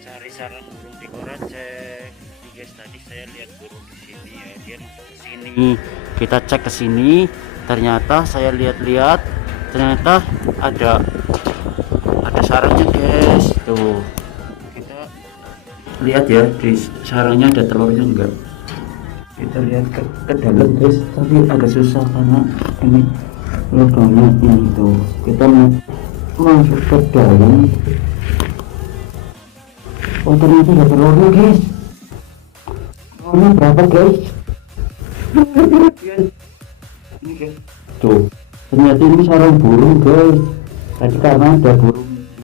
cari sarang burung di Koracek. Ini guys, tadi saya lihat burung di sini ya, dia masuk ke sini. Kita cek ke sini, ternyata saya lihat-lihat, ternyata ada sarangnya guys. Tuh, kita lihat ya, di sarangnya ada telurnya enggak. Kita lihat ke dalam guys, tapi agak susah karena ini lubangnya ini tuh. Kita masuk ke dalam. Oh, ternyata ada telurnya guys. Telurnya berapa guys? Ini guys, tuh ternyata ini sarang burung guys. Tadi karena ada burung